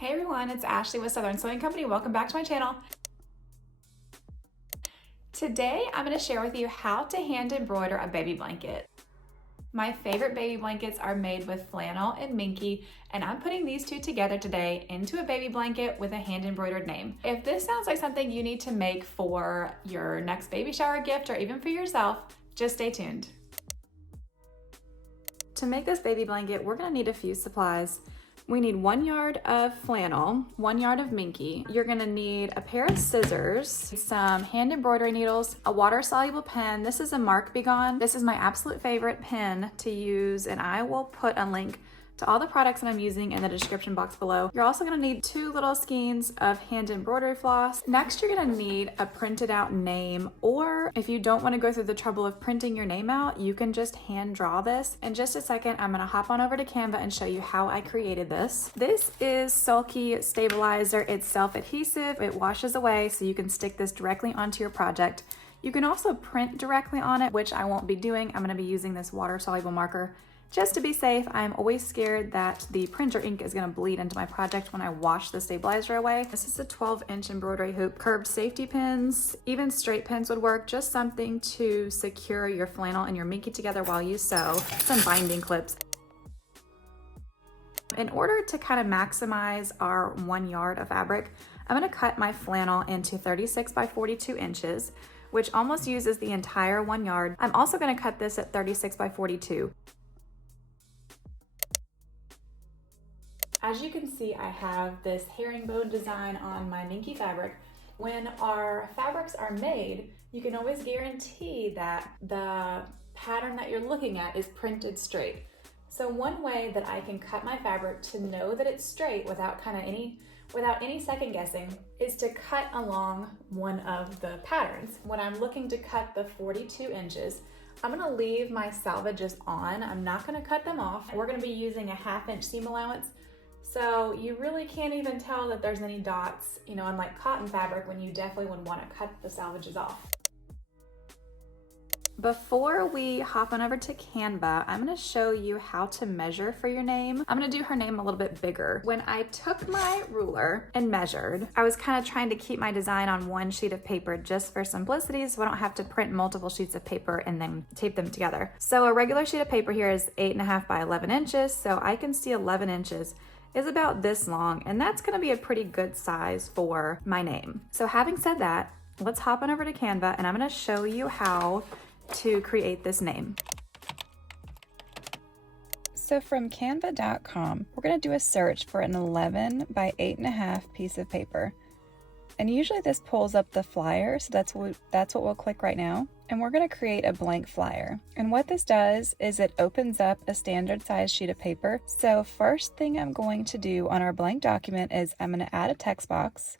Hey everyone, it's Ashley with Southern Sewing Company. Welcome back to my channel. Today I'm going to share with you how to hand embroider a baby blanket. My favorite baby blankets are made with Flannel and Minky, and I'm putting these two together today into a baby blanket with a hand embroidered name. If this sounds like something you need to make for your next baby shower gift or even for yourself, just stay tuned. To make this baby blanket, we're going to need a few supplies. We need 1 yard of flannel, 1 yard of Minky. You're gonna need a pair of scissors, some hand embroidery needles, a water-soluble pen. This is a Mark Be Gone. This is my absolute favorite pen to use, and I will put a link to all the products that I'm using in the description box below. You're also gonna need 2 little skeins of hand embroidery floss. Next, you're gonna need a printed out name, or if you don't wanna go through the trouble of printing your name out, you can just hand draw this. In just a second, I'm gonna hop on over to Canva and show you how I created this. This is Sulky Stabilizer. It's self-adhesive, it washes away, so you can stick this directly onto your project. You can also print directly on it, which I won't be doing. I'm gonna be using this water-soluble marker. Just to be safe, I'm always scared that the printer ink is gonna bleed into my project when I wash the stabilizer away. This is a 12-inch embroidery hoop. Curved safety pins, even straight pins would work. Just something to secure your flannel and your Minky together while you sew. Some binding clips. In order to kind of maximize our 1 yard of fabric, I'm gonna cut my flannel into 36 by 42 inches, which almost uses the entire 1 yard. I'm also gonna cut this at 36 by 42. As you can see, I have this herringbone design on my Minky fabric. When our fabrics are made, you can always guarantee that the pattern that you're looking at is printed straight. So one way that I can cut my fabric to know that it's straight without any second guessing is to cut along one of the patterns. When I'm looking to cut the 42 inches, I'm gonna leave my salvages on. I'm not gonna cut them off. We're gonna be using a 1/2 inch seam allowance. So you really can't even tell that there's any dots, unlike cotton fabric when you definitely would want to cut the salvages off. Before we hop on over to Canva, I'm gonna show you how to measure for your name. I'm gonna do her name a little bit bigger. When I took my ruler and measured, I was kind of trying to keep my design on one sheet of paper just for simplicity, so I don't have to print multiple sheets of paper and then tape them together. So a regular sheet of paper here is 8.5 by 11 inches, so I can see 11 inches is about this long, and that's gonna be a pretty good size for my name. So having said that, let's hop on over to Canva and I'm gonna show you how to create this name. So from canva.com, we're gonna do a search for an 11 by 8.5 piece of paper. And usually this pulls up the flyer, so that's what we'll click right now. And we're gonna create a blank flyer. And what this does is it opens up a standard size sheet of paper. So first thing I'm going to do on our blank document is I'm gonna add a text box.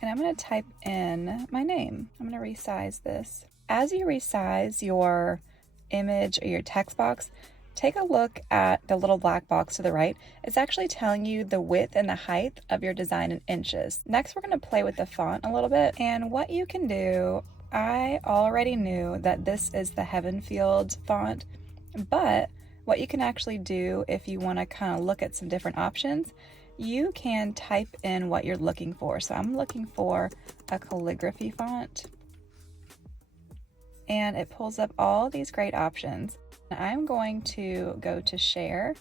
And I'm gonna type in my name. I'm gonna resize this. As you resize your image or your text box, take a look at the little black box to the right. It's actually telling you the width and the height of your design in inches. Next, we're gonna play with the font a little bit. And what you can do, I already knew that this is the Heavenfield font, but what you can actually do if you wanna kind of look at some different options, you can type in what you're looking for. So I'm looking for a calligraphy font, and it pulls up all these great options. I'm going to go to share,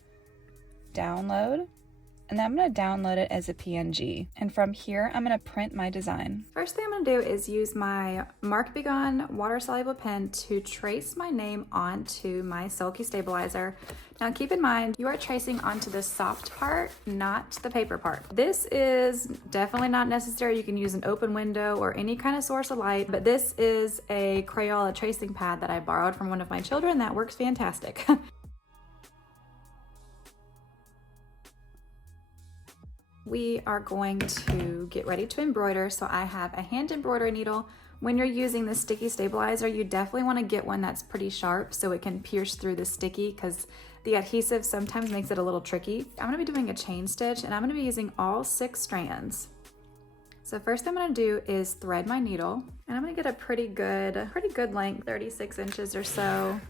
download, and I'm gonna download it as a PNG. And from here, I'm gonna print my design. First thing I'm gonna do is use my Mark Be Gone water-soluble pen to trace my name onto my Sulky stabilizer. Now keep in mind, you are tracing onto the soft part, not the paper part. This is definitely not necessary. You can use an open window or any kind of source of light, but this is a Crayola tracing pad that I borrowed from one of my children that works fantastic. We are going to get ready to embroider. So I have a hand embroidery needle. When you're using the sticky stabilizer, you definitely want to get one that's pretty sharp so it can pierce through the sticky, because the adhesive sometimes makes it a little tricky. I'm going to be doing a chain stitch, and I'm going to be using all 6 strands. So first thing I'm going to do is thread my needle, and I'm going to get a pretty good length, 36 inches or so.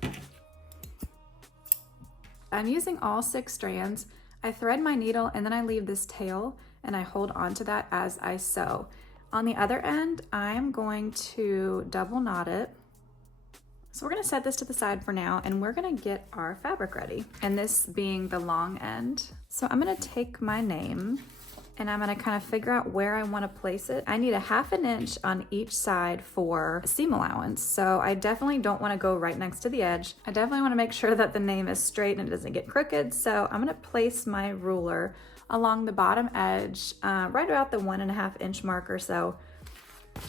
I'm using all 6 strands. I thread my needle and then I leave this tail and I hold onto that as I sew. On the other end, I'm going to double knot it. So we're gonna set this to the side for now and we're gonna get our fabric ready. And this being the long end. So I'm gonna take my name and I'm gonna kind of figure out where I wanna place it. I need a 1/2 inch on each side for seam allowance. So I definitely don't wanna go right next to the edge. I definitely wanna make sure that the name is straight and it doesn't get crooked. So I'm gonna place my ruler along the bottom edge, right about the 1.5 inch mark or so.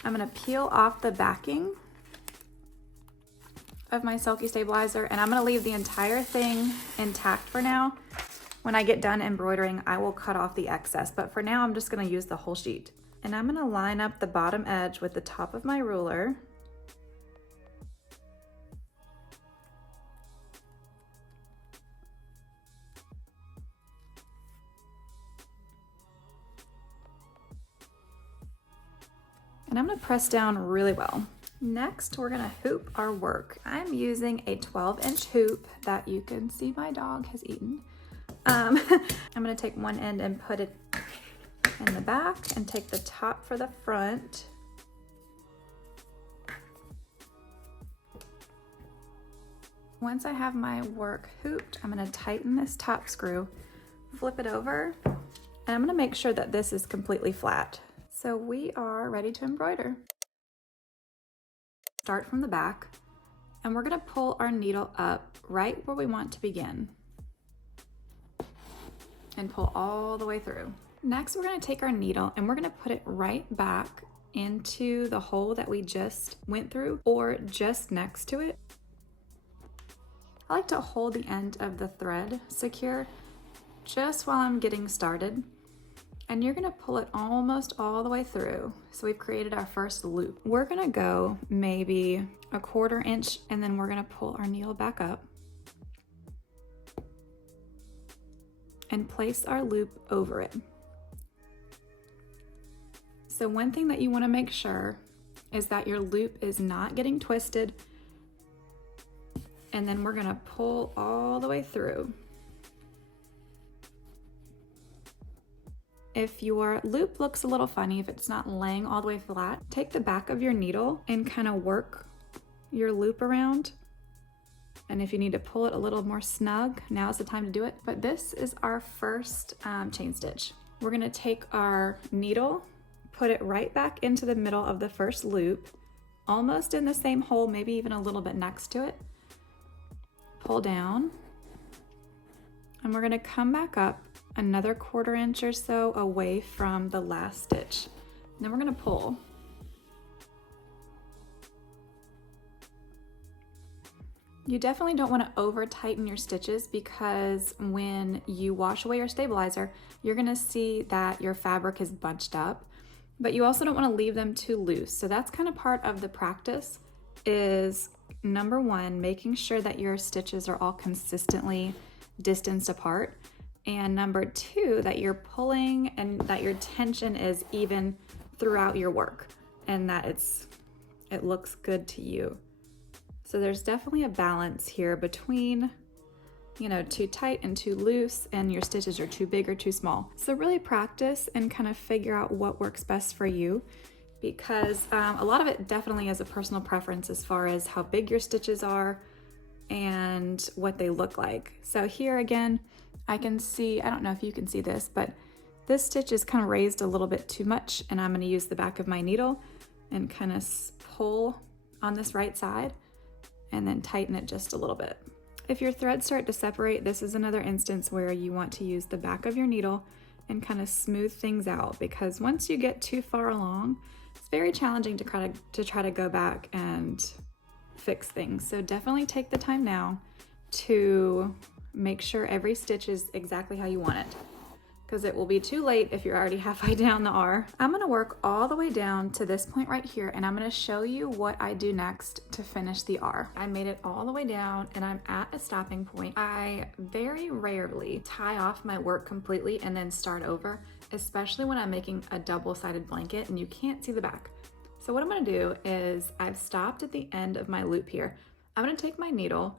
I'm gonna peel off the backing of my Silky stabilizer and I'm gonna leave the entire thing intact for now. When I get done embroidering, I will cut off the excess, but for now I'm just gonna use the whole sheet. And I'm gonna line up the bottom edge with the top of my ruler. And I'm gonna press down really well. Next, we're gonna hoop our work. I'm using a 12-inch hoop that you can see my dog has eaten. I'm gonna take one end and put it in the back and take the top for the front. Once I have my work hooped, I'm gonna tighten this top screw, flip it over, and I'm gonna make sure that this is completely flat. So we are ready to embroider. Start from the back, and we're gonna pull our needle up right where we want to begin and pull all the way through. Next, we're gonna take our needle and we're gonna put it right back into the hole that we just went through or just next to it. I like to hold the end of the thread secure just while I'm getting started. And you're gonna pull it almost all the way through. So we've created our first loop. We're gonna go maybe 1/4 inch and then we're gonna pull our needle back up and place our loop over it. So one thing that you wanna make sure is that your loop is not getting twisted, and then we're gonna pull all the way through. If your loop looks a little funny, if it's not laying all the way flat, take the back of your needle and kind of work your loop around. And if you need to pull it a little more snug, now's the time to do it. But this is our first chain stitch. We're gonna take our needle, put it right back into the middle of the first loop, almost in the same hole, maybe even a little bit next to it. Pull down, and we're gonna come back up another 1/4 inch or so away from the last stitch. And then we're gonna pull. You definitely don't wanna over tighten your stitches because when you wash away your stabilizer, you're gonna see that your fabric is bunched up, but you also don't wanna leave them too loose. So that's kind of part of the practice is number one, making sure that your stitches are all consistently distanced apart. And number two, that you're pulling and that your tension is even throughout your work and that it looks good to you. So there's definitely a balance here between, you know, too tight and too loose and your stitches are too big or too small. So really practice and kind of figure out what works best for you because a lot of it definitely is a personal preference as far as how big your stitches are and what they look like. So here again, I can see, I don't know if you can see this, but this stitch is kind of raised a little bit too much and I'm going to use the back of my needle and kind of pull on this right side and then tighten it just a little bit. If your threads start to separate, this is another instance where you want to use the back of your needle and kind of smooth things out because once you get too far along, it's very challenging to try to go back and fix things. So definitely take the time now to make sure every stitch is exactly how you want it because it will be too late if you're already halfway down the R. I'm gonna work all the way down to this point right here and I'm gonna show you what I do next to finish the R. I made it all the way down and I'm at a stopping point. I very rarely tie off my work completely and then start over, especially when I'm making a double-sided blanket and you can't see the back. So what I'm gonna do is I've stopped at the end of my loop here. I'm gonna take my needle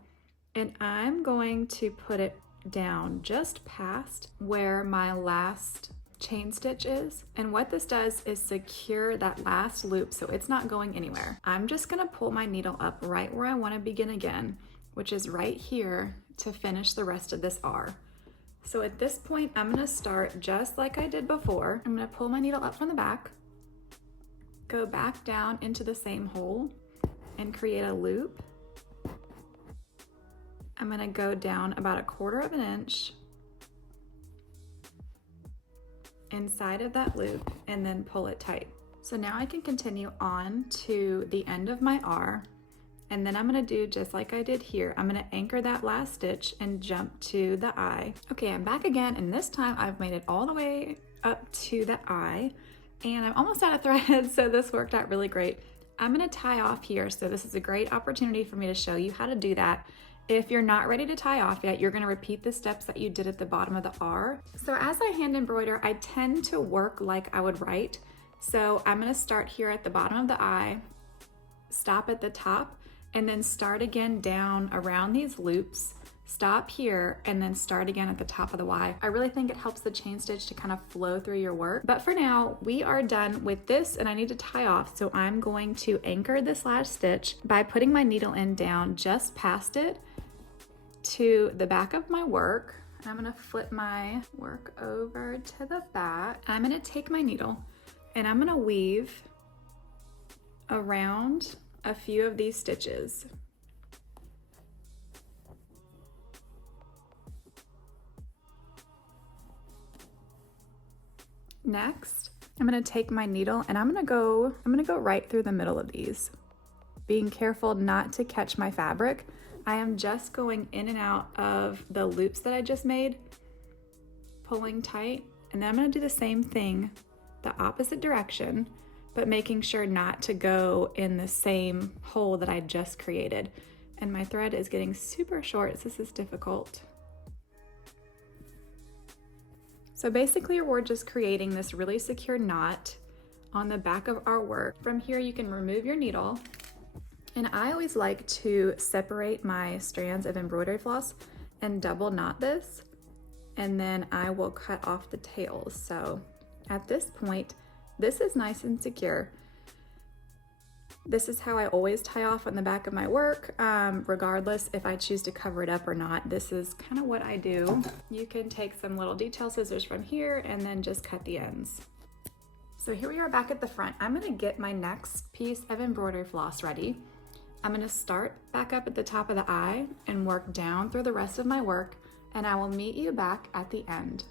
and I'm going to put it down just past where my last chain stitch is. And what this does is secure that last loop so it's not going anywhere. I'm just gonna pull my needle up right where I want to begin again, which is right here, to finish the rest of this R. So at this point, I'm gonna start just like I did before. I'm gonna pull my needle up from the back, go back down into the same hole and create a loop. I'm gonna go down about 1/4 of an inch inside of that loop and then pull it tight. So now I can continue on to the end of my R, and then I'm gonna do just like I did here. I'm gonna anchor that last stitch and jump to the eye. Okay, I'm back again, and this time I've made it all the way up to the eye, and I'm almost out of thread, so this worked out really great. I'm gonna tie off here, so this is a great opportunity for me to show you how to do that. If you're not ready to tie off yet, you're gonna repeat the steps that you did at the bottom of the R. So as I hand embroider, I tend to work like I would write. So I'm gonna start here at the bottom of the eye, stop at the top, and then start again down around these loops, stop here, and then start again at the top of the Y. I really think it helps the chain stitch to kind of flow through your work. But for now, we are done with this, and I need to tie off. So I'm going to anchor this last stitch by putting my needle end down just past it to the back of my work. I'm gonna flip my work over to the back. I'm gonna take my needle and I'm gonna weave around a few of these stitches. Next, I'm gonna take my needle and I'm gonna go right through the middle of these, being careful not to catch my fabric. I am just going in and out of the loops that I just made, pulling tight, and then I'm gonna do the same thing, the opposite direction, but making sure not to go in the same hole that I just created. And my thread is getting super short, so this is difficult. So basically we're just creating this really secure knot on the back of our work. From here you can remove your needle, and I always like to separate my strands of embroidery floss and double knot this, and then I will cut off the tails. So at this point, this is nice and secure. This is how I always tie off on the back of my work, regardless if I choose to cover it up or not. This is kind of what I do. You can take some little detail scissors from here and then just cut the ends. So here we are back at the front. I'm gonna get my next piece of embroidery floss ready. I'm gonna start back up at the top of the eye and work down through the rest of my work, and I will meet you back at the end.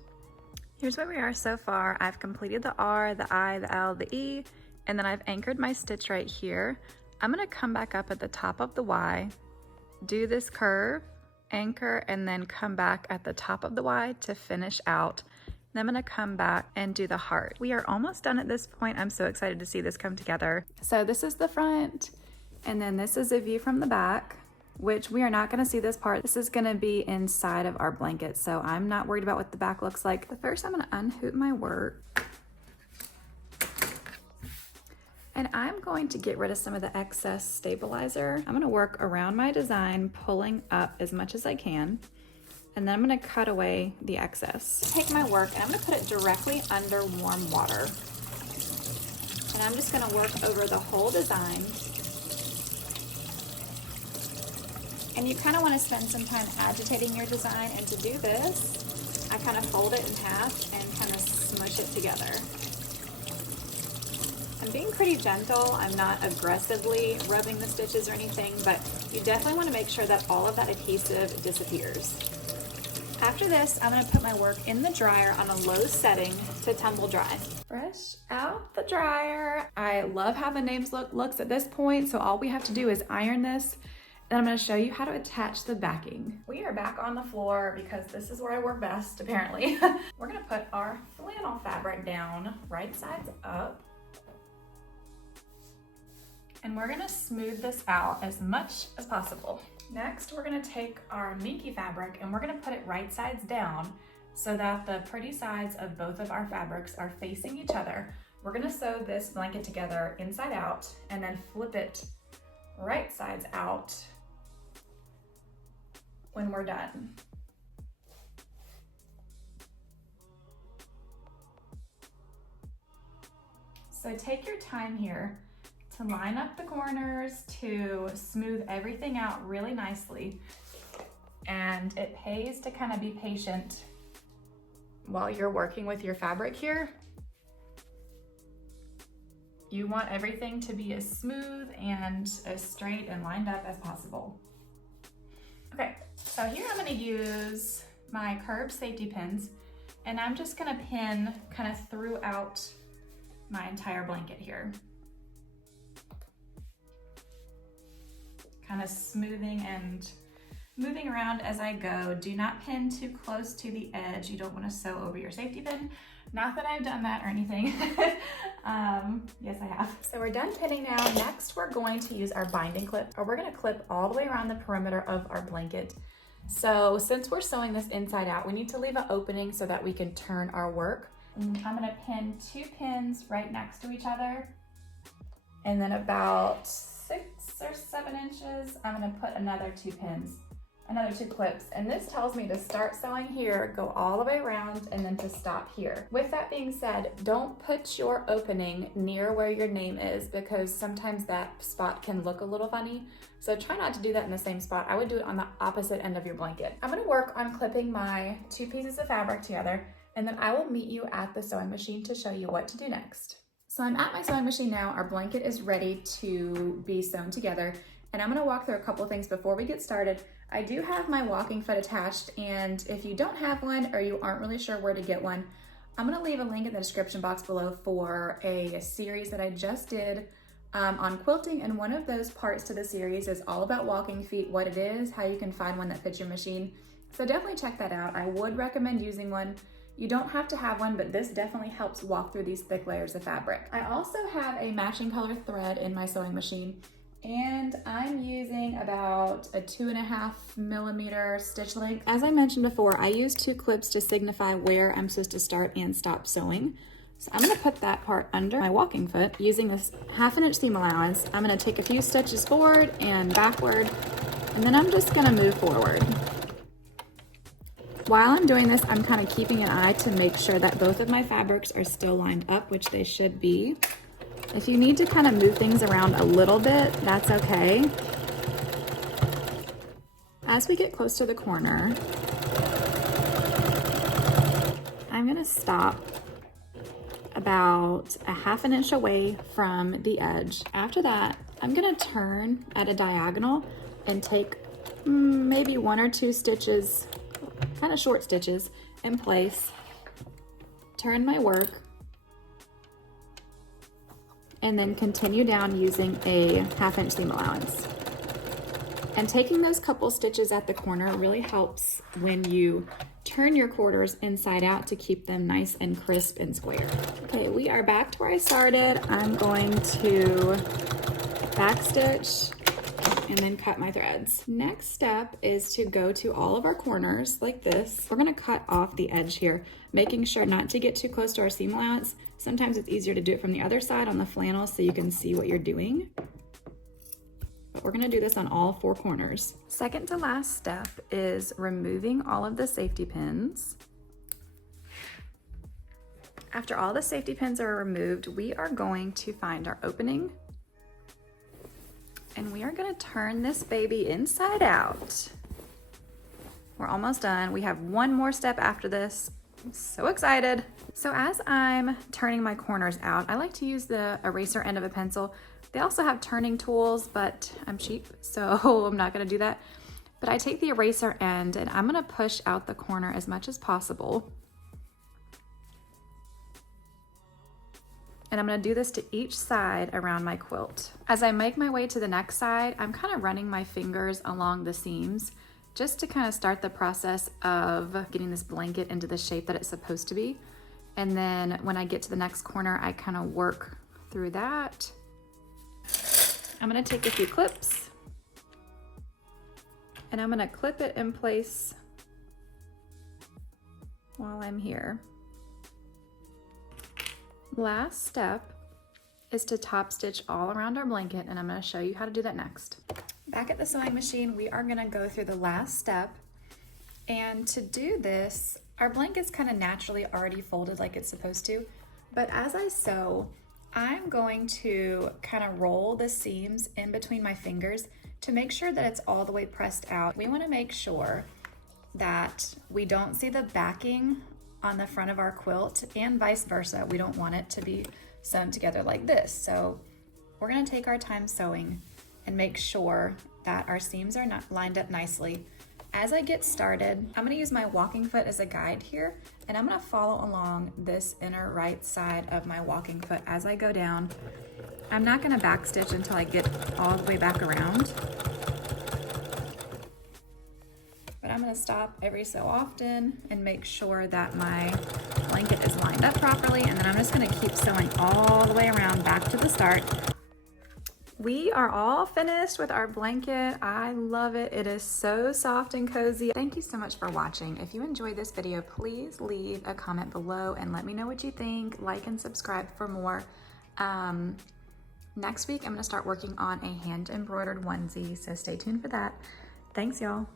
Here's where we are so far. I've completed the R, the I, the L, the E, and then I've anchored my stitch right here. I'm gonna come back up at the top of the Y, do this curve, anchor, and then come back at the top of the Y to finish out. Then I'm gonna come back and do the heart. We are almost done at this point. I'm so excited to see this come together. So this is the front, and then this is a view from the back, which we are not gonna see this part. This is gonna be inside of our blanket, so I'm not worried about what the back looks like. But first I'm gonna unhoop my work. And I'm going to get rid of some of the excess stabilizer. I'm gonna work around my design, pulling up as much as I can. And then I'm gonna cut away the excess. Take my work and I'm gonna put it directly under warm water. And I'm just gonna work over the whole design. And you kind of want to spend some time agitating your design, and to do this, I kind of fold it in half and kind of smush it together. I'm being pretty gentle. I'm not aggressively rubbing the stitches or anything, but you definitely want to make sure that all of that adhesive disappears. After this, I'm going to put my work in the dryer on a low setting to tumble dry. Fresh out the dryer. I love how the names looks at this point, so all we have to do is iron this. And I'm going to show you how to attach the backing. We are back on the floor because this is where I work best, apparently. We're going to put our flannel fabric down, right sides up. And we're going to smooth this out as much as possible. Next, we're going to take our Minky fabric and we're going to put it right sides down so that the pretty sides of both of our fabrics are facing each other. We're going to sew this blanket together inside out and then flip it right sides out when we're done. So take your time here to line up the corners, to smooth everything out really nicely. And it pays to kind of be patient while you're working with your fabric here. You want everything to be as smooth and as straight and lined up as possible. Okay, so here I'm gonna use my curved safety pins, and I'm just gonna pin kind of throughout my entire blanket here. Kind of smoothing and moving around as I go. Do not pin too close to the edge. You don't want to sew over your safety pin. Not that I've done that or anything. Yes, I have. So we're done pinning now. Next, we're going to use our binding clip, or we're going to clip all the way around the perimeter of our blanket. So since we're sewing this inside out, we need to leave an opening so that we can turn our work. I'm going to pin 2 pins right next to each other. And then about 6 or 7 inches, I'm going to put another 2 pins. Another 2 clips, and this tells me to start sewing here, go all the way around, and then to stop here. With that being said, don't put your opening near where your name is, because sometimes that spot can look a little funny. So try not to do that in the same spot. I would do it on the opposite end of your blanket. I'm gonna work on clipping my 2 pieces of fabric together, and then I will meet you at the sewing machine to show you what to do next. So I'm at my sewing machine now. Our blanket is ready to be sewn together, and I'm gonna walk through a couple of things before we get started. I do have my walking foot attached, and if you don't have one or you aren't really sure where to get one, I'm gonna leave a link in the description box below for a series that I just did on quilting, and one of those parts to the series is all about walking feet, what it is, how you can find one that fits your machine. So definitely check that out. I would recommend using one. You don't have to have one, but this definitely helps walk through these thick layers of fabric. I also have a matching color thread in my sewing machine, and I'm using about a 2.5 millimeter stitch length. As I mentioned before, I use 2 clips to signify where I'm supposed to start and stop sewing. So I'm gonna put that part under my walking foot using this 1/2 inch seam allowance. I'm gonna take a few stitches forward and backward, and then I'm just gonna move forward. While I'm doing this, I'm kind of keeping an eye to make sure that both of my fabrics are still lined up, which they should be. If you need to kind of move things around a little bit, that's okay. As we get close to the corner, I'm gonna stop about a 1/2 inch away from the edge. After that, I'm gonna turn at a diagonal and take maybe 1 or 2 stitches, kind of short stitches in place, turn my work, and then continue down using a 1/2 inch seam allowance. And taking those couple stitches at the corner really helps when you turn your quarters inside out to keep them nice and crisp and square. Okay, we are back to where I started. I'm going to back stitch and then cut my threads. Next step is to go to all of our corners like this. We're gonna cut off the edge here, making sure not to get too close to our seam allowance. Sometimes it's easier to do it from the other side on the flannel so you can see what you're doing. But we're gonna do this on all 4 corners. Second to last step is removing all of the safety pins. After all the safety pins are removed, we are going to find our opening, and we are gonna turn this baby inside out. We're almost done. We have 1 more step after this. I'm so excited. So as I'm turning my corners out, I like to use the eraser end of a pencil. They also have turning tools, but I'm cheap, so I'm not gonna do that. But I take the eraser end and I'm gonna push out the corner as much as possible. And I'm gonna do this to each side around my quilt. As I make my way to the next side, I'm kind of running my fingers along the seams just to kind of start the process of getting this blanket into the shape that it's supposed to be. And then when I get to the next corner, I kind of work through that. I'm gonna take a few clips and I'm gonna clip it in place while I'm here. Last step is to top stitch all around our blanket, and I'm gonna show you how to do that next. Back at the sewing machine, we are gonna go through the last step. And to do this, our blanket's kind of naturally already folded like it's supposed to, but as I sew, I'm going to kind of roll the seams in between my fingers to make sure that it's all the way pressed out. We want to make sure that we don't see the backing on the front of our quilt and vice versa. We don't want it to be sewn together like this. So we're going to take our time sewing and make sure that our seams are not lined up nicely. As I get started, I'm going to use my walking foot as a guide here, and I'm going to follow along this inner right side of my walking foot as I go down. I'm not going to backstitch until I get all the way back around, but I'm going to stop every so often and make sure that my blanket is lined up properly, and then I'm just going to keep sewing all the way around back to the start. We are all finished with our blanket. I love it. It is so soft and cozy. Thank you so much for watching. If you enjoyed this video, please leave a comment below and let me know what you think. Like and subscribe for more. Next week, I'm gonna start working on a hand embroidered onesie, so stay tuned for that. Thanks, y'all.